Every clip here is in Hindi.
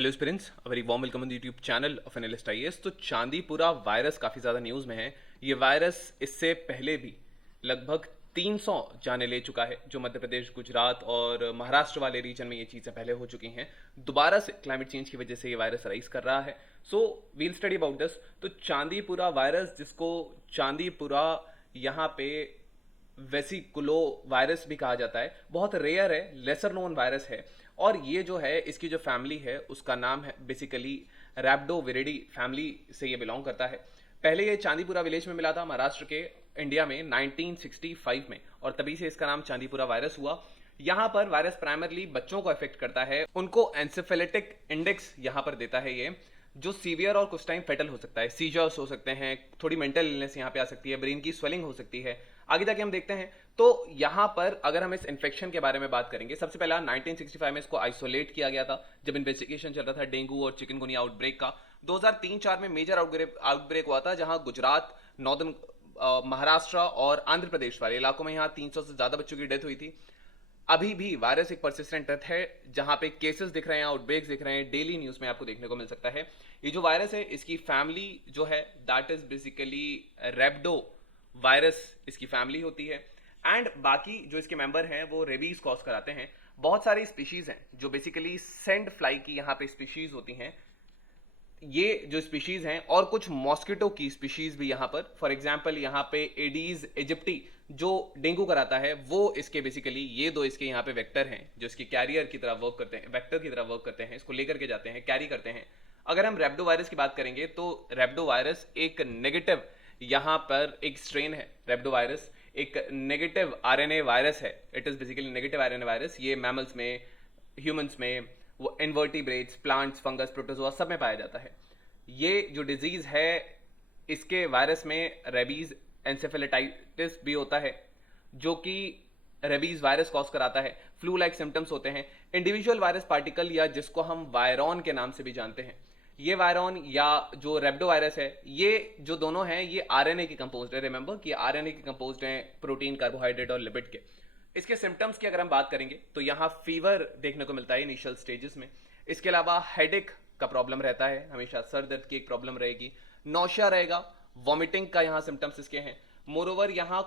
Hello students, very warm welcome on the YouTube channel of analyst IAS. तो चांदीपुरा वायरस काफ़ी ज़्यादा न्यूज़ में है। ये वायरस इससे पहले भी लगभग 300 जाने ले चुका है। जो मध्य प्रदेश, गुजरात और महाराष्ट्र वाले रीजन में ये चीज़ें पहले हो चुकी हैं। दोबारा से क्लाइमेट चेंज की वजह से ये वायरस राइज कर रहा है। So we'll study about this. तो चांदीपुरा वायरस, जिसको चांदीपुरा यहाँ पे वेसिकुलो वायरस भी कहा जाता है, बहुत रेयर है, लेसर नोन वायरस है। और ये जो है, इसकी जो फैमिली है उसका नाम है बेसिकली रैप्डोविरिडी फैमिली से ये बिलोंग करता है। पहले ये चांदीपुरा विलेज में मिला था महाराष्ट्र के, इंडिया में 1965 में, और तभी से इसका नाम चांदीपुरा वायरस हुआ। यहाँ पर वायरस प्राइमरली बच्चों को अफेक्ट करता है, उनको एंसेफेलिटिक इंडेक्स यहाँ पर देता है ये, जो सीवियर और कुछ टाइम फेटल हो सकता है। सीजर्स हो सकते हैं, थोड़ी मेंटल इलनेस यहाँ पे आ सकती है, ब्रेन की स्वेलिंग हो सकती है। आगे जाके हम देखते हैं। तो यहाँ पर अगर हम इस इन्फेक्शन के बारे में बात करेंगे, सबसे पहला 1965 में इसको आइसोलेट किया गया था, जब इन्वेस्टिगेशन चल रहा था डेंगू और चिकनगुनिया आउटब्रेक का। 2003-4 में मेजर आउटब्रेक हुआ था, जहां गुजरात, नॉर्दर्न महाराष्ट्र और आंध्र प्रदेश वाले इलाकों में यहाँ 300 से ज्यादा बच्चों की डेथ हुई थी। अभी भी वायरस एक परसिस्टेंट डेथ है, जहां पे केसेस दिख रहे हैं, आउटब्रेक्स दिख रहे हैं, डेली न्यूज में आपको देखने को मिल सकता है। ये जो वायरस है, इसकी फैमिली जो है दैट इज बेसिकली रेब्डो वायरस, इसकी फैमिली होती है। एंड बाकी जो इसके मेंबर हैं वो रेबीज कॉज कराते हैं। बहुत सारी स्पीशीज हैं जो बेसिकली सेंड फ्लाई की यहाँ पे स्पीशीज होती हैं, ये जो स्पीशीज हैं, और कुछ मॉस्किटो की स्पीशीज भी यहाँ पर। फॉर एग्जांपल यहाँ पे एडीज इजिप्टी जो डेंगू कराता है, वो इसके बेसिकली ये दो इसके यहाँ पे वेक्टर हैं, जो इसके कैरियर की तरह वर्क करते हैं, वेक्टर की तरह वर्क करते हैं, इसको लेकर के जाते हैं, कैरी करते हैं। अगर हम रेब्डो वायरस की बात करेंगे तो रेब्डो वायरस एक नेगेटिव यहाँ पर एक स्ट्रेन है। रेब्डो वायरस एक नेगेटिव आरएनए वायरस है। It is basically negative RNA virus. ये मैमल्स में, ह्यूमंस में, वो इन्वर्टिब्रेट्स, प्लांट्स, फंगस, प्रोटोजोआ सब में पाया जाता है। ये जो डिजीज है, इसके वायरस में रेबीज एंसेफेलिटाइटिस भी होता है, जो कि रेबीज वायरस कॉज कराता है। फ्लू लाइक सिम्टम्स होते हैं। इंडिविजुअल वायरस पार्टिकल, या जिसको हम वायरॉन के नाम से भी जानते हैं, ये वायरॉन या जो रेब्डो वायरस है, ये जो दोनों हैं ये आरएनए की कंपोज्ड है। रिमेंबर कि आरएनए की कंपोज्ड है, प्रोटीन, कार्बोहाइड्रेट और लिपिड के। इसके सिम्टम्स की अगर हम बात करेंगे तो यहाँ फीवर देखने को मिलता है इनिशियल स्टेजेस में। इसके अलावा हेडेक का प्रॉब्लम रहता है, हमेशा सर दर्द की एक प्रॉब्लम रहेगी, नौशिया रहेगा, वॉमिटिंग का यहाँ सिम्टम्स इसके हैं। मोरोवर यहाँ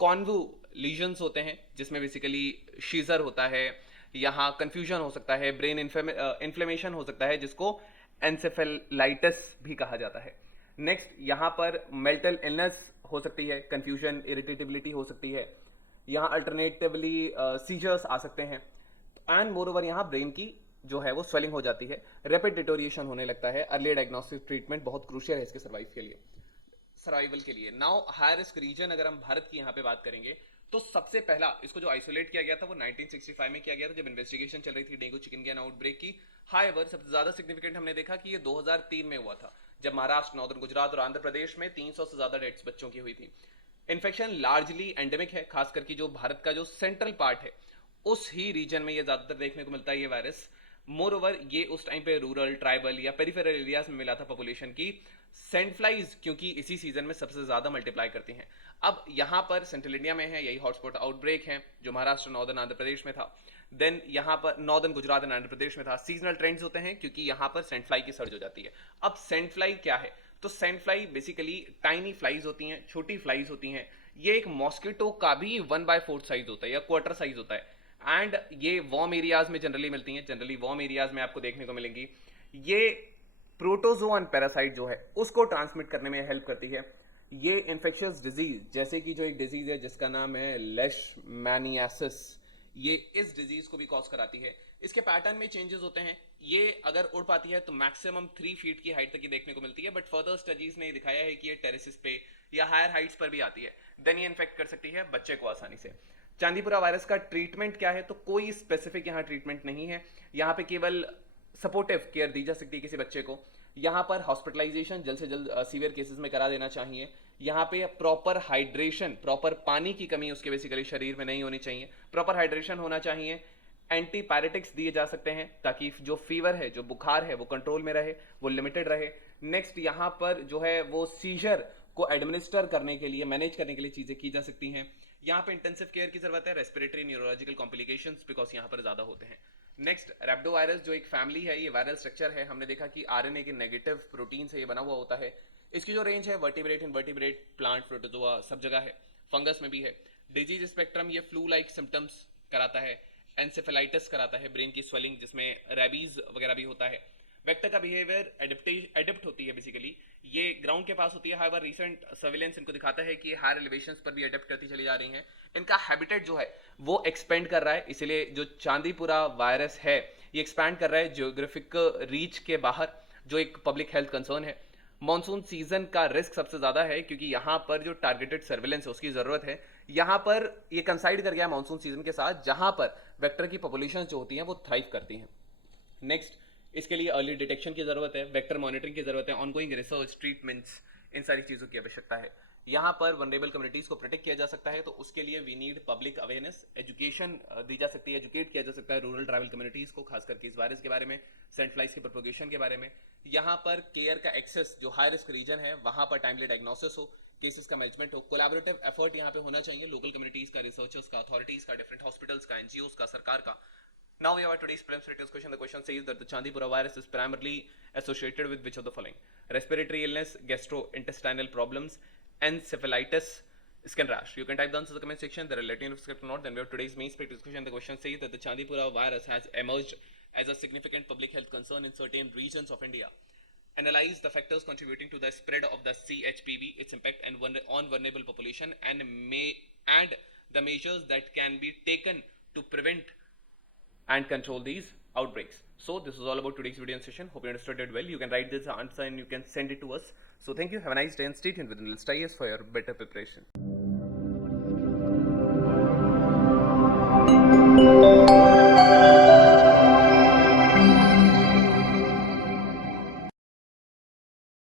कॉन्वू लीजन्स होते हैं, जिसमें बेसिकली शीजर होता है, यहाँ कंफ्यूजन हो सकता है, ब्रेन इन्फ्लेमेशन हो सकता है, जिसको एंसेफेलाइटिस भी कहा जाता है। नेक्स्ट यहाँ पर मेंटल इलनेस हो सकती है, कंफ्यूजन, इरिटेटिबिलिटी हो सकती है, यहाँ अल्टरनेटिवली सीजर्स आ सकते हैं। एंड मोरोवर यहाँ ब्रेन की जो है वो स्वेलिंग हो जाती है, रैपिड डिटोरिएशन होने लगता है। अर्ली डायग्नोस्टिक ट्रीटमेंट बहुत क्रूशियल है इसके सर्वाइवल के लिए। नाउ हाई रिस्क रीजन, अगर हम भारत की यहाँ पे बात करेंगे तो सबसे पहला इसको जो आइसोलेट किया गया था वो 1965 में किया गया था, जब इन्वेस्टिगेशन चल रही थी डेंगू चिकनगुनिया आउटब्रेक की। हाईएवर सबसे ज्यादा सिग्निफिकेंट हमने देखा कि ये 2003 में हुआ था, जब महाराष्ट्र, नॉर्दर्न गुजरात और आंध्र प्रदेश में 300 से ज्यादा डेथ्स बच्चों की हुई थी। इन्फेक्शन लार्जली एंडेमिक है, खास करके जो भारत का जो सेंट्रल पार्ट है उस ही रीजन में ये ज्यादातर देखने को मिलता है ये वायरस। मोर ओवर ये उस टाइम पे रूरल, ट्राइबल या पेरिफेरल एरियाज में मिला था पॉपुलेशन की। सेंट फ्लाइज क्योंकि इसी सीजन में सबसे ज्यादा मल्टीप्लाई करती हैं। अब यहाँ पर सेंट्रल इंडिया में है, यही हॉटस्पॉट आउटब्रेक है, जो महाराष्ट्र, नॉर्दर्न आंध्र प्रदेश में था। देन यहाँ पर नॉर्दर्न गुजरात एंड आंध्र प्रदेश में था। सीजनल ट्रेंड्स होते हैं क्योंकि यहाँ पर सेंट फ्लाई की सर्ज हो जाती है। अब सेंट फ्लाई क्या है? तो sand fly basically tiny flies होती हैं, छोटी फ्लाइज होती हैं। ये एक मॉस्किटो का भी 1/4 साइज होता है या क्वार्टर साइज होता है। एंड ये वार्म एरियाज में जनरली मिलती हैं, जनरली वार्म एरियाज में आपको देखने को मिलेंगी। ये प्रोटोजोअन पैरासाइट जो है उसको ट्रांसमिट करने में हेल्प करती है। ये इन्फेक्शियस डिजीज, जैसे कि जो एक डिजीज है जिसका नाम है लेशमैनियासिस, ये इस डिजीज को भी कॉज कराती है। इसके पैटर्न में चेंजेस होते हैं। ये अगर उड़ पाती है तो मैक्सिमम 3 फीट की हाइट तक ये देखने को मिलती है, बट फर्दर स्टडीज ने दिखाया है कि ये टेरेसिस पे या हायर हाइट्स पर भी आती है। देन ये इन्फेक्ट कर सकती है बच्चे को आसानी से। चांदीपुरा वायरस का ट्रीटमेंट क्या है? तो कोई स्पेसिफिक यहाँ ट्रीटमेंट नहीं है। यहाँ पे केवल सपोर्टिव केयर दी जा सकती है किसी बच्चे को। यहाँ पर हॉस्पिटलाइजेशन जल्द से जल्द सीवियर केसेस में करा देना चाहिए। यहाँ पे प्रॉपर हाइड्रेशन, प्रॉपर पानी की कमी उसके बेसिकली शरीर में नहीं होनी चाहिए, प्रॉपर हाइड्रेशन होना चाहिए। एंटीपायरेटिक्स दिए जा सकते हैं ताकि जो फीवर है, जो बुखार है, वो कंट्रोल में रहे, वो लिमिटेड रहे। नेक्स्ट यहाँ पर जो है वो सीजर को एडमिनिस्टर करने के लिए, मैनेज करने के लिए चीजें की जा सकती हैं। यहाँ पे इंटेंसिव केयर की जरूरत है, रेस्पिरेटरी न्यूरोलॉजिकल कॉम्प्लिकेशंस बिकॉज यहाँ पर ज्यादा होते हैं। नेक्स्ट, रैप्डो वायरस जो एक फैमिली है, ये वायरल स्ट्रक्चर है। हमने देखा कि आरएनए के नेगेटिव प्रोटीन से ये बना हुआ होता है। इसकी जो रेंज है वर्टिब्रेट, इनवर्टिब्रेट, प्लांट, प्रोटोजोआ सब जगह है, फंगस में भी है। डिजीज स्पेक्ट्रम, ये फ्लू लाइक सिम्टम्स कराता है, एंसेफेलाइटिस कराता है, ब्रेन की स्वेलिंग जिसमें रेबीज वगैरह भी होता है। वेक्टर का बिहेवियर एडिप्ट होती है बेसिकली, ये ग्राउंड के पास होती है। हाउएवर रिसेंट सर्विलेंस इनको दिखाता है कि हायर एलिवेशंस पर भी एडेप्ट करती चली जा रही हैं। इनका हैबिटेट जो है वो एक्सपेंड कर रहा है, इसलिए जो चांदीपुरा वायरस है ये एक्सपैंड कर रहा है जियोग्राफिक रीच के बाहर, जो एक पब्लिक हेल्थ कंसर्न है। मॉनसून सीजन का रिस्क सबसे ज्यादा है क्योंकि यहाँ पर जो टारगेटेड सर्विलेंस है उसकी जरूरत है। यहाँ पर ये कंसाइड कर गया है मॉनसून सीजन के साथ, जहां पर वेक्टर की पॉपुलेशन जो होती हैं वो थ्राइव करती हैं। नेक्स्ट, इसके लिए अर्ली डिटेक्शन की जरूरत है, वेक्टर मॉनिटरिंग की जरूरत है, ऑनगोइंग रिसर्च, ट्रीटमेंट्स, इन सारी चीजों की आवश्यकता है। यहाँ पर वनरेबल कम्युनिटीज को प्रोटेक्ट किया जा सकता है, तो उसके लिए we need public awareness, education दी जा सकती है, एजुकेट किया जा सकता है रूरल ट्राइबल कम्युनिटीज को, खास करके इस वायरस के बारे में, सेंट फ्लाइज के प्रोपोगेशन के बारे में। यहाँ पर केयर का एक्सेस, जो हाई रिस्क रीजन है वहां पर टाइमली डायग्नोसिस हो, केसेस का मैनेजमेंट हो, कोलैबोरेटिव एफर्ट यहाँ पे होना चाहिए, लोकल कम्युनिटीज का, रिसर्चर्स का, अथॉरिटीज का, डिफरेंट हॉस्पिटल्स का, एनजीओज का, सरकार का। Now we have our today's prelims written question. The question says that the Chandipura virus is primarily associated with which of the following? Respiratory illness, gastrointestinal problems, encephalitis, skin rash. You can type the answer in the comment section. There are letting of script or not. Then we have today's main practice question. The question says that the Chandipura virus has emerged as a significant public health concern in certain regions of India. Analyze the factors contributing to the spread of the CHPV, its impact on vulnerable population, and the measures that can be taken to prevent and control these outbreaks. So this is all about today's video session. Hope you understood it well. You can write this answer and you can send it to us. So thank you. Have a nice day and stay tuned with Analyst IAS for your better preparation.